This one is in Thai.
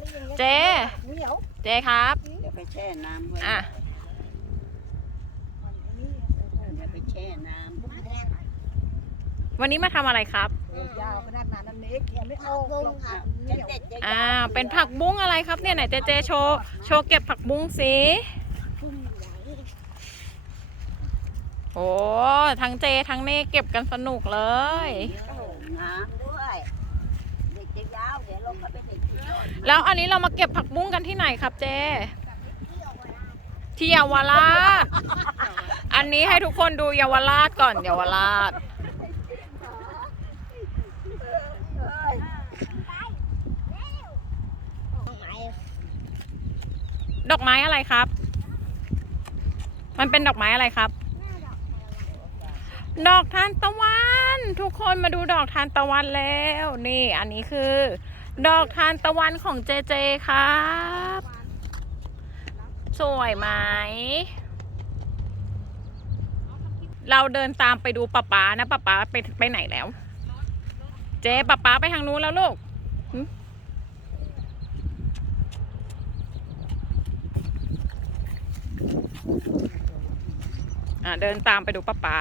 นี่อย่างเงี้ยเจเหนียวเจครับเดี๋ยวไปแช่น้ำไว้อะอันนี้เดี๋ยวไปแช่น้วันนี้มาทำอะไรครับ เออยาวขนาดนั้นอันนี้เขียนไม่ออกลงำค่ะอะเหนียวเด็ดๆยาวๆอ่า เป็นผักบุ้งอะไรครับเนี่ยไหนเจเจโชว์โชว์เก็บผักบุ้งสิโอ้ทั้งเจทั้งเน่เก็บกันสนุกเลย โอ้โหน้ำด้วย เด็กจะยาวเดี๋ยวลงมา แล้วอันนี้เรามาเก็บผักบุ้งกันที่ไหนครับเจที่เยาวราช อันนี้ให้ทุกคนดูเยาวราชก่อนเยาวราช ดอกไม้อะไรครับ มันเป็นดอกไม้อะไรครับ ดอกทานตะวัน ทุกคนมาดูดอกทานตะวันแล้ว นี่ อันนี้คือ ดอกทานตะวันของเจเจครับ สวยไหม เราเดินตามไปดูป๊าป๊านะป๊าป๊าไปไปไหนแล้ว เจ๊ป๊าป๊าไปทางนู้นแล้วลูกอะเดินตามไปดูป๊าป๊า